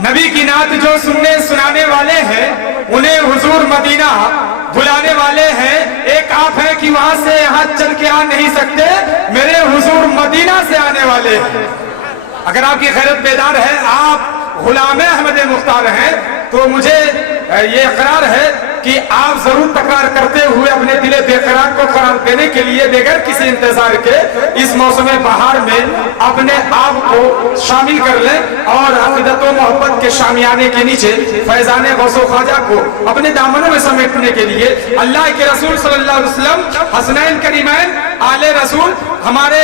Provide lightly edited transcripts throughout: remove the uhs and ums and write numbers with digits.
نبی کی نعت جو سننے سنانے والے ہیں انہیں حضور مدینہ بلانے والے ہیں. ایک آپ ہیں کہ وہاں سے یہاں چل کے آ نہیں سکتے, میرے حضور مدینہ سے آنے والے ہیں. اگر آپ کی خیرت بیدار ہے, آپ غلام احمد مختار ہیں, تو مجھے یہ اقرار ہے کہ آپ ضرور تکرار کرتے ہوئے اپنے دل بے قرار کو قرار دینے کے لیے بغیر کسی انتظار کے اس موسم بہار میں اپنے آپ کو شامل کر لیں اور عقیدت و محبت کے شامیانے کے نیچے فیضان غوث و خواجہ کو اپنے دامنوں میں سمیٹنے کے لیے اللہ کے رسول صلی اللہ علیہ وسلم, حسنین کریمین, آل رسول, ہمارے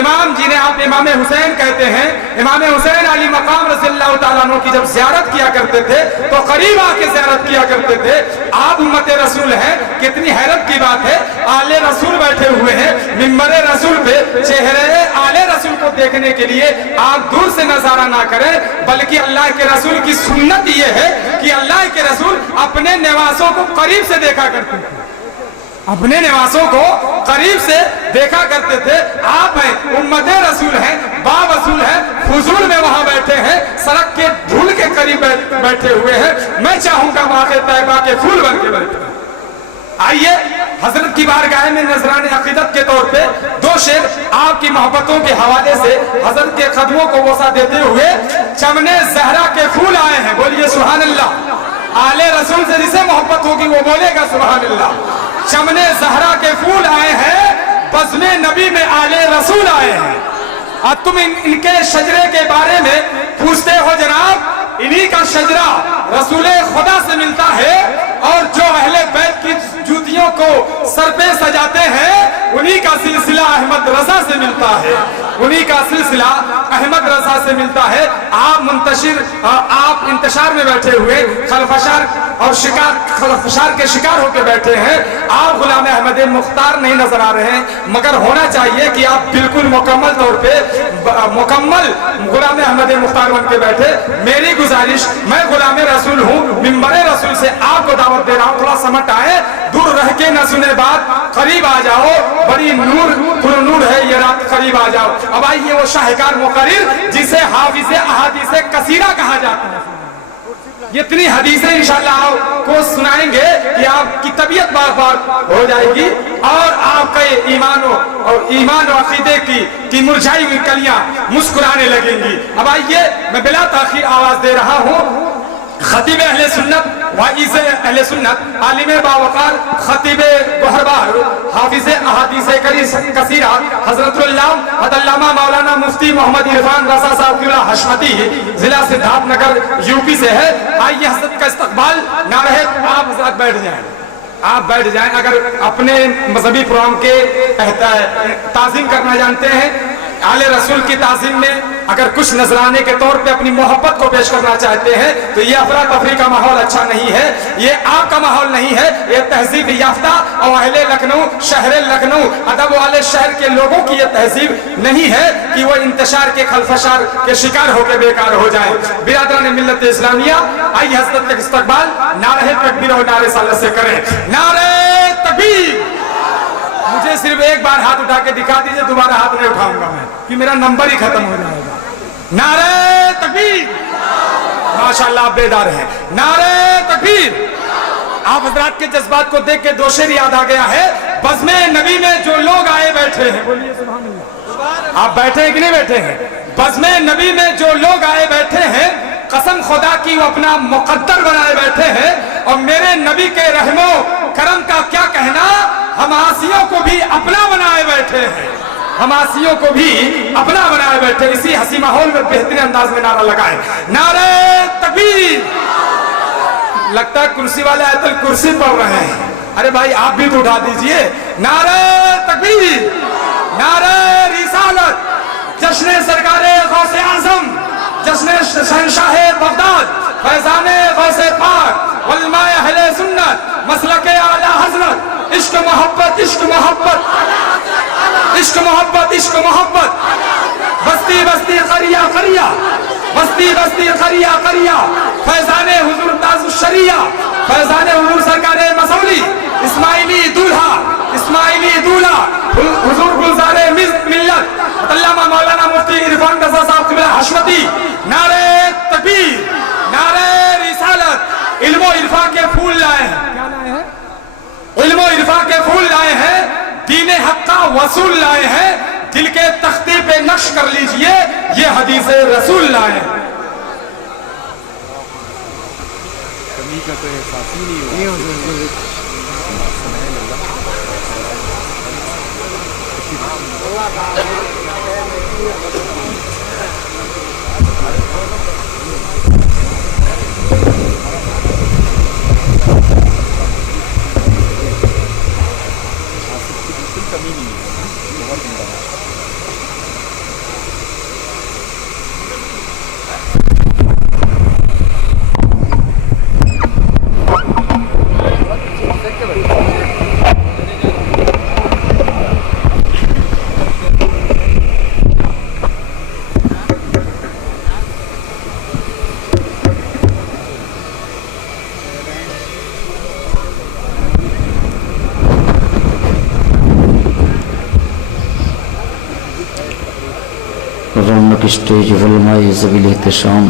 امام جنہیں آپ امام حسین کہتے ہیں, امام حسین علی مقام رضی اللہ تعالیٰ عنہ کی جب زیارت کیا کرتے تھے تو قریب آ کے زیارت کیا کرتے تھے. آپ امت رسول ہیں, کتنی حیرت کی بات ہے, آل رسول بیٹھے ہوئے ہیں منبر رسول پہ, چہرے آل رسول کو دیکھنے کے لیے آپ دور سے نظارہ نہ کریں, بلکہ اللہ کے رسول کی سنت یہ ہے کہ اللہ کے رسول اپنے نواسوں کو قریب سے دیکھا کرتے تھے, اپنے نواسوں کو قریب سے دیکھا کرتے تھے. آپ ہیں امت رسول ہیں, باب رسول ہیں, حضور میں وہاں بیٹھے ہیں, سڑک کے دھول کے قریب بیٹھے ہوئے ہیں. میں چاہوں گا واقع طیبہ کے پھول بن کے بیٹھے. آئیے حضرت کی بارگاہ میں نذران عقیدت کے طور پہ دو شعر آپ کی محبتوں کے حوالے سے حضرت کے قدموں کو بوسہ دیتے ہوئے. چمن زہرا کے پھول آئے ہیں, بولیے سبحان اللہ. آل رسول سے جسے محبت ہوگی وہ بولے گا سبحان اللہ. چمن زہرا کے پھول آئے ہیں, بزم نبی میں آل رسول آئے ہیں. اور تم ان کے شجرے کے بارے میں پوچھتے ہو جناب, انہی کا شجرہ رسول خدا سے ملتا ہے, اور جو اہل بیت کی جوتیوں کو سر پہ سجاتے ہیں انہی کا سلسلہ احمد رضا سے ملتا ہے, انہی کا سلسلہ احمد رضا سے ملتا ہے. آپ انتشار میں بیٹھے ہوئے خلفشار اور خلفشار کے شکار ہو کے بیٹھے ہیں. آپ غلام احمد مختار نہیں نظر آ رہے ہیں, مگر ہونا چاہیے کہ آپ بالکل مکمل طور پہ مکمل غلام احمد مختار بن کے بیٹھے. میری گزارش, میں غلام رسول ہوں, منبر رسول سے آپ کو دعوت دے رہا ہوں, تھوڑا سمٹ آئے, دور رہ کے نہ سنے بات, قریب آ جاؤ, بڑی نور ہے یہ رات, قریب آ جاؤ. اب آئیے وہ شاہکار مقرر جسے حافظ احادیث کثیرہ کہا جاتا ہے. اتنی حدیثیں انشاءاللہ آپ کو سنائیں گے کہ آپ کی طبیعت بار بار ہو جائے گی اور آپ کا ایمان و عقیدے کی مرجھائی ہوئی کلیاں مسکرانے لگیں گی. اب آئیے میں بلا تاخیر آواز دے رہا ہوں خطیب اہل سنت, واعظ اہل سنت, عالم باوقار, خطیب گوہربار, حافظ احادیث کثیرہ, حضرت علامہ مولانا مفتی محمد عرفان رضا صاحب قبلہ حشمتی, ضلع سدھارتھ نگر یوپی سے ہے. آئیے حضرت کا استقبال نہ رہے, آپ حضرت بیٹھ جائیں, آپ بیٹھ جائیں. اگر اپنے مذہبی پروگرام کے تعظیم کرنا جانتے ہیں, آل رسول کی تعظیم میں اگر کچھ نذرانے کے طور پہ اپنی محبت کو پیش کرنا چاہتے ہیں تو یہ افراتفری کا ماحول اچھا نہیں ہے, یہ آپ کا ماحول نہیں ہے. یہ تہذیب یافتہ اور اہل لکھنؤ, شہر لکھنؤ, ادب والے شہر کے لوگوں کی یہ تہذیب نہیں ہے کہ وہ انتشار کے خلفشار کے شکار ہو کے بیکار ہو جائیں. برادران ملت اسلامیہ, آئیے حضرت کا استقبال نعرہ تکبیر اور نعرہ رسالت سے کریں. نعرہ تکبیر. مجھے صرف ایک بار ہاتھ اٹھا کے دکھا دیجئے, دوبارہ ہاتھ نہیں اٹھاؤں گا میں کہ میرا نمبر ہی ختم ہو جائے گا. نعرہ تکبیر. ماشاءاللہ آپ بیدار ہیں. نعرہ تکبیر. آپ حضرات کے جذبات کو دیکھ کے دو شعر یاد آ گیا ہے. بزم نبی میں جو لوگ آئے بیٹھے ہیں, بولیے سبحان اللہ. آپ بیٹھے ہیں کہ نہیں بیٹھے ہیں؟ بزم نبی میں جو لوگ آئے بیٹھے ہیں, قسم خدا کی وہ اپنا مقدر بنائے بیٹھے ہیں. اور میرے نبی کے رحم و کرم کا کیا کہنا, ہم آسیوں کو بھی اپنا بنائے بیٹھے ہیں, ہم آسیوں کو بھی اپنا بنائے بیٹھے. اسی ہنسی ماحول میں بہترین انداز میں نعرہ لگائیں. نعرہ تکبیر. لگتا ہے کرسی والے آیت الکرسی پڑھ رہے ہیں. ارے بھائی آپ بھی تو اٹھا دیجئے. نعرہ تکبیر. نعرہ رسالت. جشن سرکار غوث اعظم, جشن شہنشاہ بغداد, فیضان غوث پاک, علماء اہل سنت, مسلک اعلی حضرت, عشق محبت, عشق محبت, عشق محبت, عشق محبت, بستی بستی قریہ قریہ, بستی بستی قریہ قریہ, فیضان حضور تاج الشریعہ, فیضان حضور سرکار مسولی, اسماعیلی دولہا, اسماعیلی دولہا, حضور گلزار ملت, علامہ مولانا مفتی عرفان رضا صاحب قبلہ حشمتی. نعرہ تکبیر. حق کا وصول لائے ہیں، دل کے تختے پہ نقش کر لیجئے، یہ حدیث رسول لائے ہیں۔ کمی کا تو احساس ہی نہیں ہوا۔ رونق اسٹیج علماء ذوی احتشام،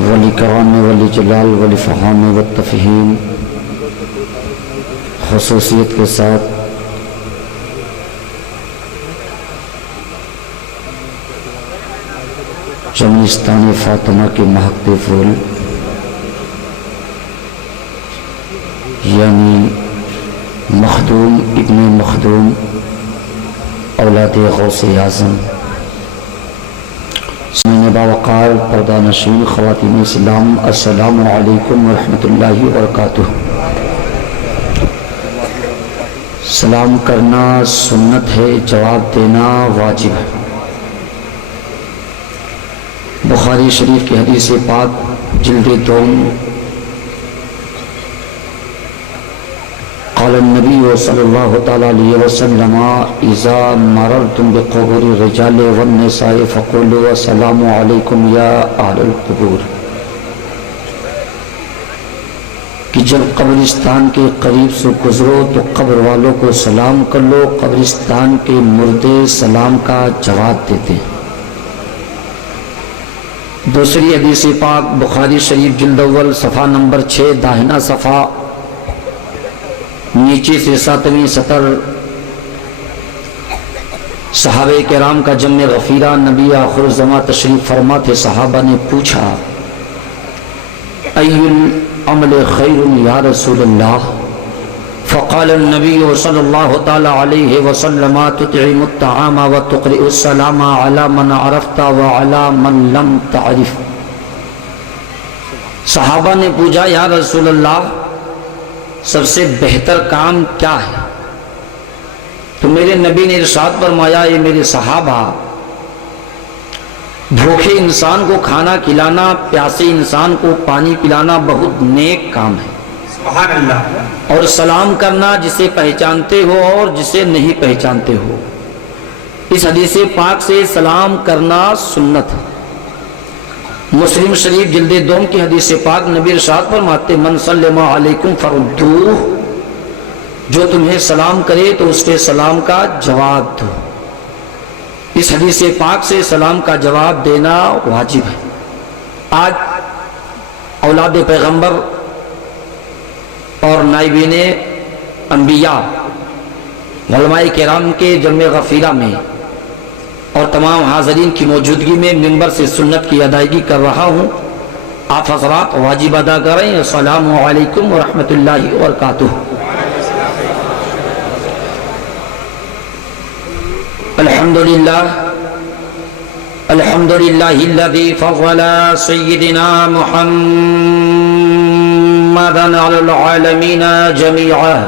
ولی کرام، ولی جلال، ولی فہام و تفہیم، خصوصیت کے ساتھ چمنستان فاطمہ کے مہکتے پھول یعنی مخدوم ابن مخدوم اولاد غوث اعظم، سامعین باوقار پردہ نشین خواتین اسلام، السلام علیکم ورحمۃ اللہ وبرکاتہ۔ سلام کرنا سنت ہے، جواب دینا واجب ہے۔ بخاری شریف کی حدیث پاک جلد دوم، قال النبی صلی اللہ تعالی علیہ وسلم اذا مررتم بقبور الرجال والنساء فقولوا السلام علیکم یا اہل القبور، کہ جب قبرستان کے قریب سے گزرو تو قبر والوں کو سلام کر لو، قبرستان کے مردے سلام کا جواب دیتے ہیں۔ دوسری حدیث پاک بخاری شریف جلد اول صفحہ نمبر 6 داہنا صفحہ نیچے سے 7ویں سطر، صحابہ کرام کا جمع غفیرہ، نبی آخر الزمان تشریف فرما تھے۔ صحابہ نے پوچھا ای العمل خیر یا رسول اللہ؟ فقال النبی صلی اللہ تعالی علیہ وسلم تطعم الطعام وتقرئ السلام علی من عرفت وعلی من لم تعرف۔ صحابہ نے پوچھا یا رسول اللہ سب سے بہتر کام کیا ہے؟ تو میرے نبی نے ارشاد فرمایا، اے میرے صحابہ، بھوکے انسان کو کھانا کھلانا، پیاسے انسان کو پانی پلانا بہت نیک کام ہے۔ سبحان اللہ۔ اور سلام کرنا جسے پہچانتے ہو اور جسے نہیں پہچانتے ہو، اس حدیث پاک سے سلام کرنا سنت ہے۔ مسلم شریف جلد دوم کی حدیث پاک نبی ارشاد فرماتے من سلم علیکم فردوہ، جو تمہیں سلام کرے تو اس کے سلام کا جواب دو۔ اس حدیث پاک سے سلام کا جواب دینا واجب ہے۔ آج اولاد پیغمبر اور نائبین انبیاء علماء کرام کے جمع غفیرہ میں اور تمام حاضرین کی موجودگی میں منبر سے سنت کی ادائیگی کر رہا ہوں۔ آپ حضرات واجب ادا کریں۔ السلام علیکم ورحمۃ اللہ وبرکاتہ۔ الحمدللہ الذی فضل سیدنا محمدا علی العالمین جمیعا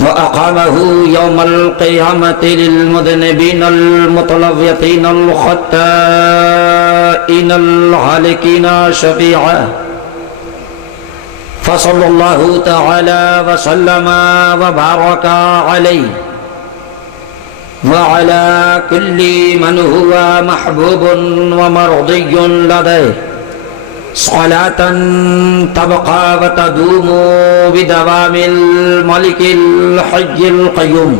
وأقامه يوم القيامة للمذنبين المتلوثين الخطائين الهالكين شفيعا، فصلى الله تعالى وسلم وبارك عليه وعلى كل من هو محبوب ومرضي لديه صلاة تبقى وتدوم بدوام الملك الحي القيوم۔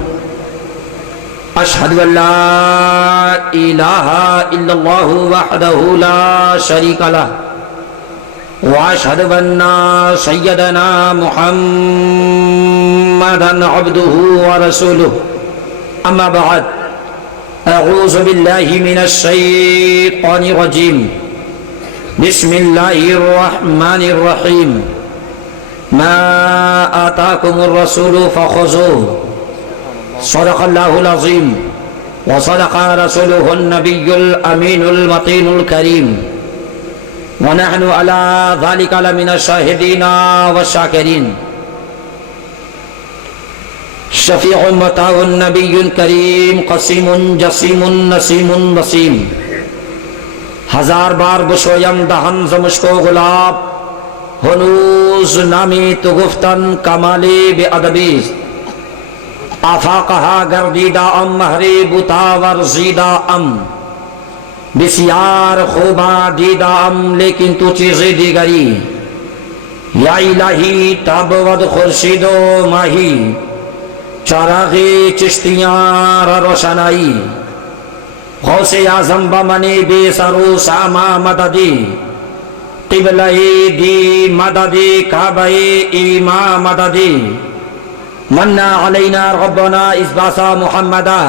أشهد أن لا إله إلا الله وحده لا شريك له، واشهد ان سيدنا محمدا عبده ورسوله اما بعد اعوذ بالله من الشيطان الرجيم بسم الله الرحمن الرحيم ما آتاكم الرسول فخذوه صدق الله العظيم وصدق رسوله النبي الأمين المتين الكريم ونحن على ذلك لمن الشاهدين والشاكرين شفيع متاع النبي الكريم قسيم جسيم نسيم وسيم ہزار بار بشویم دہن زمشکو غلاب ہنوز نامی تو گفتن کمالی بے ادبی آفاقہا گردیدہ ام مہری بوتا ورزیدہ ام بسیار خوبا دیدہ ام لیکن تو چیزیں دیگری یا الہی تاب ود خورشید و ماہی چراغی چشتیاں روشنائی غوث اعظم بمنی بے سرو ساما مددی قبلہی دی مددی کعبہی ایما مددی منّا علینا ربنا اسباسا محمدا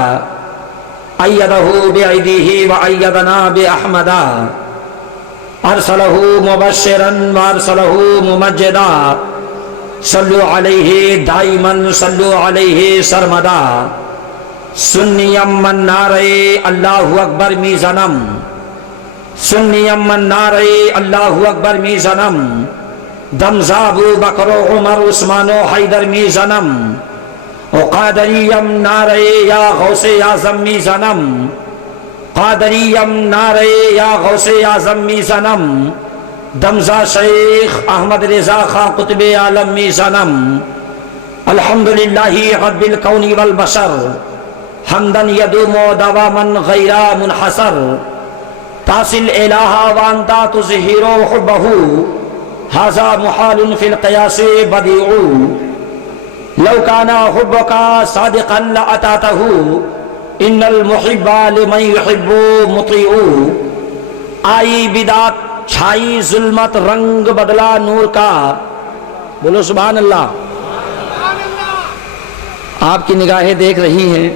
ایدہ بعیدہ وعیدنا باحمدا ارسلہ مبشرا وارسلہ ممجدا صلو علیہ دائما صلو علیہ سرمدا سنیم من نارے اللہ اکبر میزنم سنیم من نارے اللہ اکبر میزنم دمزا ابو بکر و عمر عثمان و حیدر میزنم قادریم نارے یا غوث اعظم میزنم قادریم نارے یا غوث اعظم میزنم دمزا شیخ احمد رضا خان قطب عالم میزنم الحمدللہ رب الکون والبشر حمدن یدوم دواما غیر منحصر تاصل الہ وانتا تظہیر حبہ ھذا محال فی القیاس بدیع لو کان حبک صادقا لاتاتہ ان المحب لمن یحب مطیع آئی بدعت چھائی ظلمت رنگ بدلا نور کا بولو سبحان اللہ آپ کی نگاہیں دیکھ رہی ہیں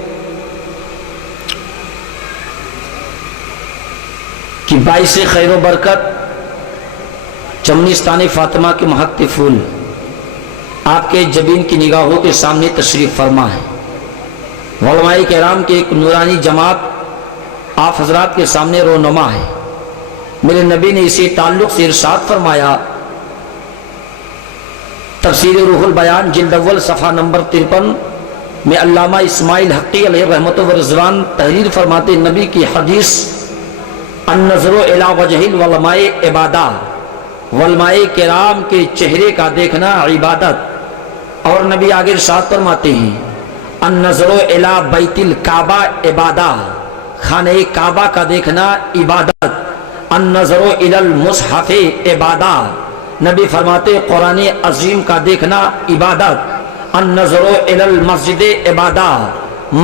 کہ باعث خیر و برکت چمنستان فاطمہ کے مہکتے پھول آپ کے جبین کی نگاہوں کے سامنے تشریف فرما ہے علماء کرام کے ایک نورانی جماعت آپ حضرات کے سامنے رونما ہے میرے نبی نے اسی تعلق سے ارشاد فرمایا تفسیر روح البیان جلد اول صفحہ نمبر 53 میں علامہ اسماعیل حقی علیہ رحمت و رضوان تحریر فرماتے نبی کی حدیث النظر الی وجہ العلماء عبادہ علماء کرام کے چہرے کا دیکھنا عبادت اور نبی آگے ارشاد فرماتے ہیں النظر الی بیت الکعبہ عبادہ خانہ کعبہ کا دیکھنا عبادت النظر الی المصحف عبادہ نبی فرماتے قرآن عظیم کا دیکھنا عبادت النظر الی المسجد عبادہ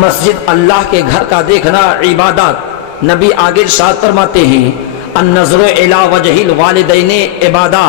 مسجد اللہ کے گھر کا دیکھنا عبادت نبی آگے ارشاد فرماتے ہیں النظر الی وجہ الوالدین عبادہ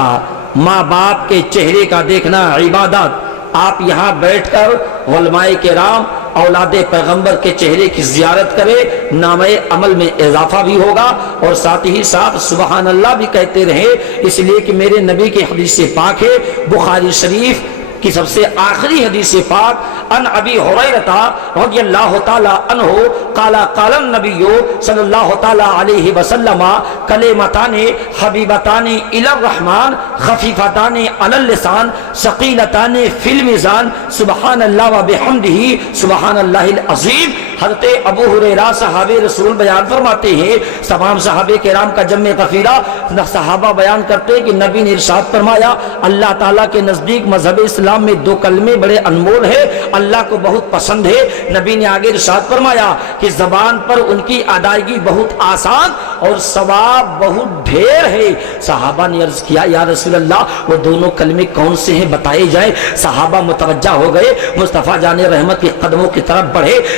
ماں باپ کے چہرے کا دیکھنا عبادت آپ یہاں بیٹھ کر علماء کرام اولاد پیغمبر کے چہرے کی زیارت کرے نامہ عمل میں اضافہ بھی ہوگا اور ساتھ ہی ساتھ سبحان اللہ بھی کہتے رہے اس لیے کہ میرے نبی کی حدیث پاک ہے بخاری شریف کی سب سے آخری حدیث پاک ان ابی ہریرہ رضی اللہ تعالی عنہ قال قال النبی صلی اللہ تعالی علیہ وسلم کلمتان حبیبتان الی الرحمن خفیفتان علی اللسان ثقیلتان فی المیزان سبحان اللہ وبحمدہ سبحان اللہ العظیم حضرت ابو ہریرہ صحابہ رسول بیان فرماتے ہیں تمام صحابہ کرام کا جمع غفیرہ صحابہ بیان کرتے کہ نبی نے ارشاد فرمایا اللہ تعالیٰ کے نزدیک مذہب اسلام میں دو کلمے بڑے انمول ہیں اللہ کو بہت پسند ہے نبی نے آگے ارشاد فرمایا کہ زبان پر ان کی ادائیگی بہت آسان اور ثواب بہت ڈھیر ہے صحابہ نے عرض کیا یا رسول اللہ وہ دونوں کلمے کون سے ہیں بتائے جائیں صحابہ متوجہ ہو گئے مصطفیٰ جان رحمت کے قدموں کی طرف بڑھے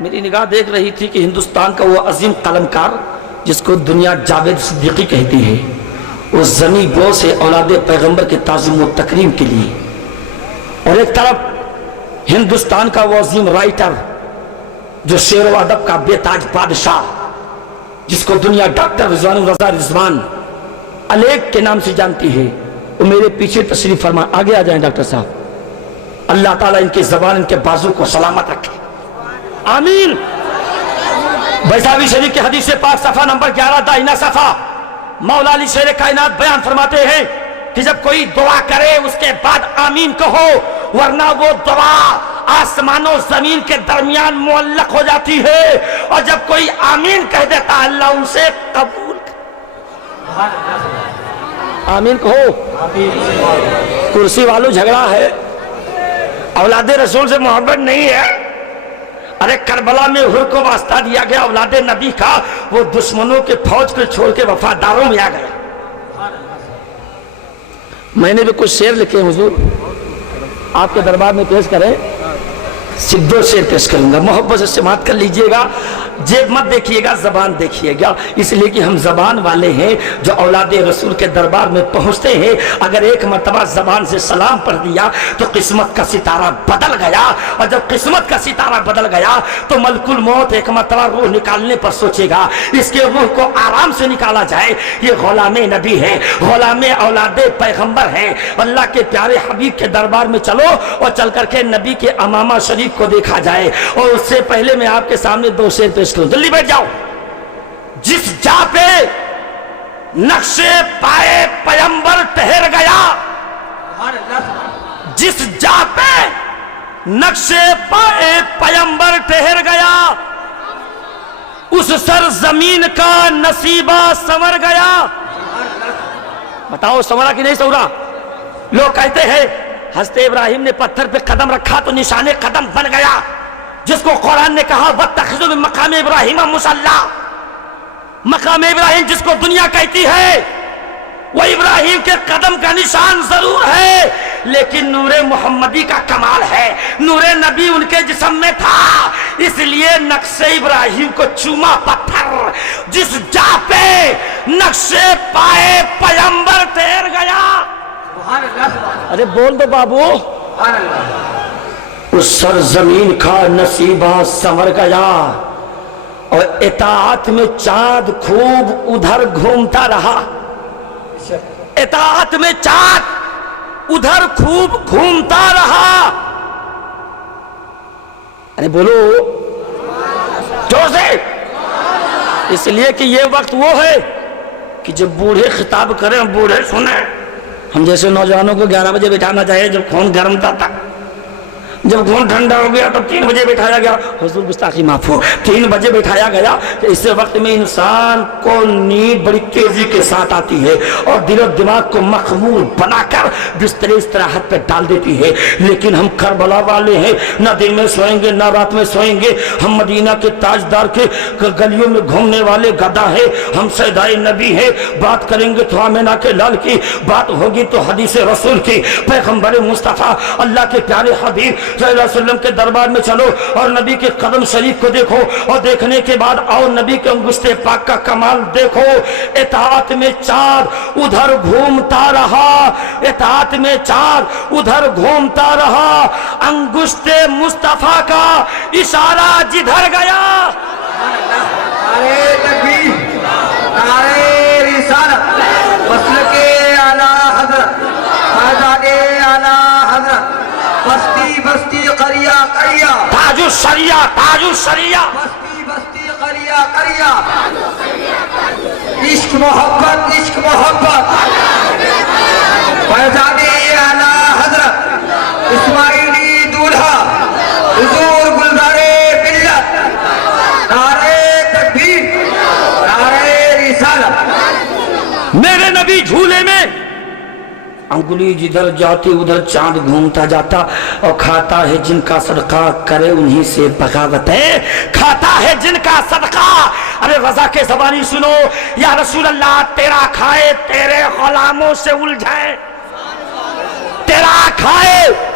میری نگاہ دیکھ رہی تھی کہ ہندوستان کا وہ عظیم قلمکار جس کو دنیا جاوید صدیقی کہتی ہے، وہ زمیں بوس ہے اولاد پیغمبر کے تعظیم و تکریم کے لیے، اور ایک طرف ہندوستان کا وہ عظیم رائٹر جو شعر و ادب کا بے تاج بادشاہ جس کو دنیا ڈاکٹر رضوان الرضا رضوان الیگ کے نام سے جانتی ہے، وہ میرے پیچھے تشریف فرما۔ آگے آ جائیں ڈاکٹر صاحب، اللہ تعالیٰ ان کی زبان ان کے بازو کو سلامت رکھے، آمین۔ بیضاوی شریف کی حدیث پاک صفحہ نمبر 11 دائنہ صفحہ، مولا علی شیر کائنات بیان فرماتے ہیں کہ جب کوئی دعا کرے اس کے بعد آمین کہو، ورنہ وہ دعا آسمان و زمین کے درمیان معلق ہو جاتی ہے، اور جب کوئی آمین کہہ دیتا اللہ اسے قبول کرتا۔ آمین کہو۔ کرسی والوں جھگڑا ہے، اولاد رسول سے محبت نہیں ہے۔ ارے کربلا میں حر کو واسطہ دیا گیا اولاد نبی کا، وہ دشمنوں کے فوج کو چھوڑ کے وفاداروں میں آ گیا۔ میں نے بھی کچھ شعر لکھے حضور، آپ کے دربار میں پیش کریں، صرف 2 شعر پیش کروں گا، محبت سے سماعت کر لیجئے گا، جیب مت دیکھیے گا، زبان دیکھیے گا، اس لیے کہ ہم زبان والے ہیں جو اولاد رسول کے دربار میں پہنچتے ہیں۔ اگر ایک مرتبہ زبان سے سلام پڑھ دیا تو قسمت کا ستارہ بدل گیا، اور جب قسمت کا ستارہ بدل گیا تو ملک الموت ایک مرتبہ روح نکالنے پر سوچے گا، اس کے روح کو آرام سے نکالا جائے۔ یہ غلام نبی ہے، غلام اولاد پیغمبر ہیں، اللہ کے پیارے حبیب کے دربار میں چلو اور چل کر کے نبی کے امامہ شریف کو دیکھا جائے۔ اور اس سے پہلے میں آپ کے سامنے 2 شعر پیش کروں، جلدی بیٹھ جاؤ۔ جس جا پہ نقش پائے پیمبر ٹھہر گیا، جس جا پہ نقش پائے پیمبر ٹھہر گیا، اس سرزمین کا نصیبہ سنور گیا۔ بتاؤ سنورا کہ نہیں سنورا؟ لوگ کہتے ہیں حضرت ابراہیم نے پتھر پہ قدم رکھا تو نشان قدم بن گیا، جس کو قرآن نے کہا وَاتَّخِذُوا مِن مَقَامِ إِبْرَاهِيمَ مُصَلًّى۔ مقام ابراہیم جس کو دنیا کہتی ہے وہ ابراہیم کے قدم کا نشان ضرور ہے، لیکن نور محمدی کا کمال ہے، نور نبی ان کے جسم میں تھا، اس لیے نقش ابراہیم کو چوما پتھر۔ جس جا پہ نقش پائے پیمبر ٹھہر گیا، ارے بول دو بابو، اس سرزمین کا نصیبہ سنور گیا، اور اطاعت میں چاند خوب ادھر گھومتا رہا، اطاعت میں چاند ادھر خوب گھومتا رہا۔ ارے بولو جوش سے، اس لیے کہ یہ وقت وہ ہے کہ جب بوڑھے خطاب کریں بوڑھے سنیں۔ ہم جیسے نوجوانوں کو 11 بجے بٹھانا چاہیے جب خون گرم تھا، جب خون ٹھنڈا ہو گیا تو 3 بجے بٹھایا گیا، حضور گستاخی معاف ہو، 3 بجے بٹھایا گیا کہ اس وقت میں انسان کو نیند بڑی تیزی کے ساتھ آتی ہے اور دل و دماغ کو مخمور بنا کر بستر استراحت پہ ڈال دیتی ہے۔ لیکن ہم کربلا والے ہیں، نہ دن میں سوئیں گے نہ رات میں سوئیں گے، ہم مدینہ کے تاجدار کے گلیوں میں گھومنے والے گدا ہیں، ہم سیدائے نبی ہیں، بات کریں گے تو آمینہ کے لال کی، بات ہوگی تو حدیث رسول کی، پیغمبر مصطفیٰ اللہ کے پیارے حبیب صلی اللہ علیہ وسلم کے دربار میں چلو اور نبی کے قدم شریف کو دیکھو، اور دیکھنے کے بعد آؤ نبی کے انگشت پاک کا کمال دیکھو۔ اطاعت میں چاند ادھر گھومتا رہا، اطاعت میں چاند ادھر گھومتا رہا، انگشت مصطفیٰ کا اشارہ جدھر گیا۔ نعرے تکبیر، نعرے رسالت، مسلک اعلی حضرت، فیضان اعلی حضرت، بستی بستی قریہ قریہ، تاج الشریعہ، تاج الشریعہ، بستی بستی قریہ قریہ، عشق محبت عشق محبت، فیضان اعلی حضرت اسماعیلی دولہا حضور گلزار ملت، نعرے تکبیر، نعرے رسالت۔ میرے نبی جھولے میں انگلی جدھر جاتی ادھر چاند گھومتا جاتا، اور کھاتا ہے جن کا صدقہ کرے انہی سے بغاوت ہے، کھاتا ہے جن کا صدقہ۔ ارے رضا کے زبانی سنو، یا رسول اللہ تیرا کھائے تیرے غلاموں سے الجھائے، تیرا کھائے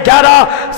11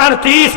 38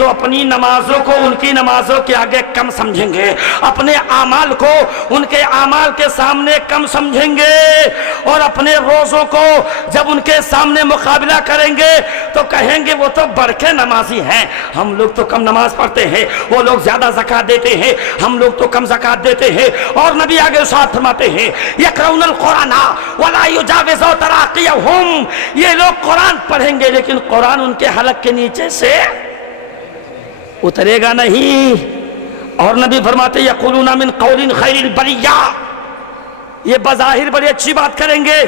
تو اپنی نمازوں کو ان کی نمازوں کے آگے کم سمجھیں گے, اپنے اعمال کو ان کے اعمال کے سامنے کم سمجھیں گے, اور اپنے روزوں کو جب ان کے سامنے مقابلہ کریں گے تو کہیں گے وہ تو بڑھ کے نمازی ہیں, ہم لوگ تو کم نماز پڑھتے ہیں, وہ لوگ زیادہ زکات دیتے ہیں, ہم لوگ تو کم زکات دیتے ہیں. اور نبی آگے ارشاد فرماتے ہیں یقرؤون القرآن ولا یجاوز تراقیہم, یہ لوگ قرآن پڑھیں گے لیکن قرآن ان کے حلق کے نیچے سے اترے گا نہیں. اور نبی فرماتے یقولون من قول خیر البریہ, یہ بظاہر بڑی اچھی بات کریں گے,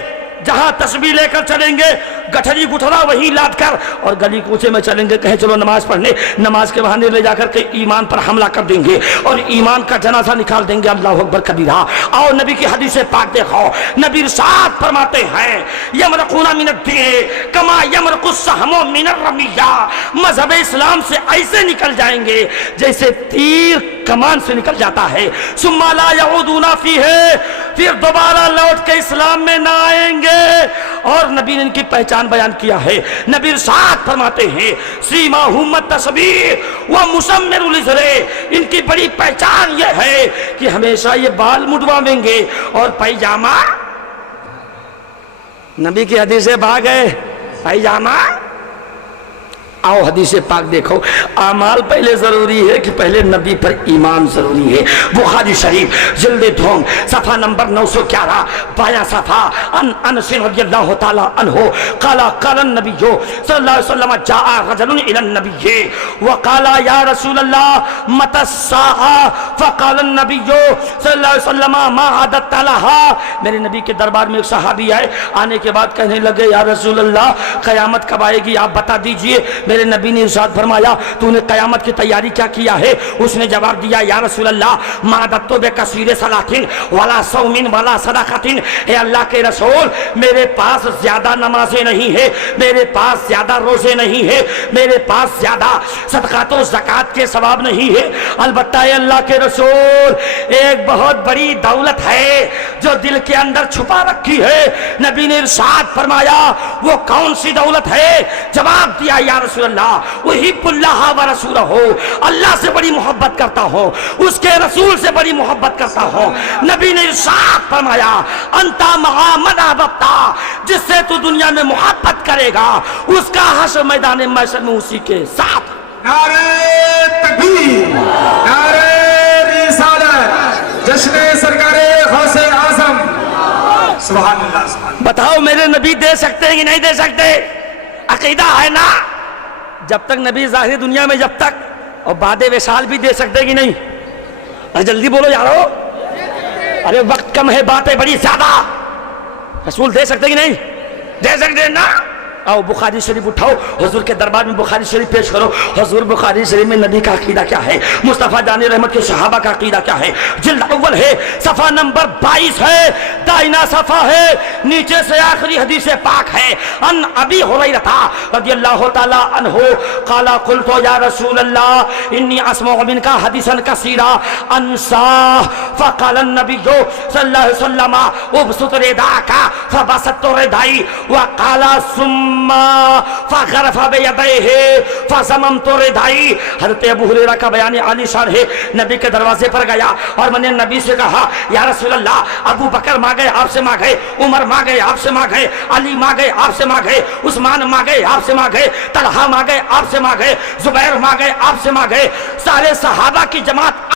جہاں تسبیح لے کر چلیں گے گٹھری گٹھرا وہی لاد کر, اور گلی کوچے میں چلیں گے کہیں چلو نماز پڑھنے, نماز کے بہانے لے جا کر کے ایمان پر حملہ کر دیں گے اور ایمان کا جنازہ نکال دیں گے. اللہ اکبر کبیرہ. اور نبی کی حدیث پاک دیکھو, نبی ارشاد فرماتے ہیں یمرقون من الدین کما یمرق السہم من الرمیہ, مذہب اسلام سے ایسے نکل جائیں گے جیسے تیر کمان سے نکل جاتا ہے. ثم لا یعودون فیہ, پھر دوبارہ لوٹ کے اسلام میں نہ آئیں گے. اور نبی نے ان کی پہچان بیان کیا ہے. نبی ارشاد فرماتے ہیں سیماہم التسبیح ومسمر الازر, ان کی بڑی پہچان یہ ہے کہ ہمیشہ یہ بال مڈواویں گے اور پیجامہ, نبی کی حدیث بھاگ ہے پیجامہ. آؤ حدیث پاک دیکھو, اعمال پہلے ضروری ہے کہ پہلے نبی پر ایمان ضروری ہے. بخاری شریف جلد دوم صفحہ نمبر 911 بایاں صفحہ, ان انس رضی اللہ تعالی عنہ قال قال النبی صلی اللہ علیہ وسلم جاء رجل الى النبی وقال یا رسول اللہ متى الساعة فقال النبی صلی اللہ علیہ وسلم ما عددت لها, میرے نبی کے دربار میں ایک صحابی آئے, آنے کے بعد کہنے لگے یا رسول اللہ قیامت کب آئے گی آپ بتا دیجئے. میرے نبی نے ارشاد فرمایا تو نے قیامت کی تیاری کیا کیا ہے؟ اس نے جواب دیا یا رسول اللہ ما عددت بکثیر صلاۃ ولا صوم ولا صدقۃ, اے اللہ کے رسول میرے پاس زیادہ نمازیں نہیں ہے, میرے پاس زیادہ روزے نہیں ہے, میرے پاس زیادہ صدقات و زکات کے ثواب نہیں ہے, البتہ اے اللہ کے رسول ایک بہت بڑی دولت ہے جو دل کے اندر چھپا رکھی ہے. نبی نے ارشاد فرمایا وہ کون سی دولت ہے؟ جواب دیا یا رسول اللہ احب اللہ و رسولہ, اللہ سے بڑی محبت کرتا ہوں, اس کے رسول سے بڑی محبت کرتا ہوں. نبی نے ارشاد فرمایا انت مع من احببت, جس سے تو دنیا میں محبت کرے گا اس کا حشر میدان محشر میں اسی کے ساتھ. نعرہ تکبیر, نعرہ رسالت, جشن سرکار غوث اعظم. سبحان اللہ, سبحان اللہ. بتاؤ میرے نبی دے سکتے ہیں کہ نہیں دے سکتے؟ عقیدہ ہے نا, جب تک نبی ظاہر دنیا میں جب تک, اور بعد وصال بھی دے سکتے کہ نہیں؟ ارے جلدی بولو یارو, ارے وقت کم ہے باتیں بڑی زیادہ. رسول دے سکتے کہ نہیں دے سکتے نا؟ آؤ بخاری شریف اٹھاؤ, حضور کے دربار میں بخاری شریف پیش کرو. حضور بخاری شریف میں نبی کا عقیدہ کیا ہے, مصطفیٰ جان رحمت کے صحابہ کا عقیدہ کیا ہے. جلد اول ہے, صفحہ نمبر 22 ہے, دائنا صفحہ ہے, نیچے سے آخری حدیث پاک ہے. ان ابی ہریرہ رضی اللہ تعالی عنہ قال قلت یا رسول اللہ انی اسمع منک حدیثا کثیرا انسا, فقال النبی صلی اللہ علیہ وسلم ابسط رداءک فبسطت ردائی وقال ثم فغرف بیدیہ فضممت ردائی. حضرت ابو ہریرہ کا بیان عالی شان ہے. نبی کے دروازے پر گیا اور میں نے نبی سے کہا یا رسول اللہ ابو بکر مانگے آپ سے مانگے, عمر مانگے آپ سے مانگے, علی مانگے آپ سے مانگے, عثمان مانگے آپ سے مانگے, طلحہ مانگے آپ سے مانگے, زبیر مانگے آپ سے مانگے, سارے صحابہ کی جماعت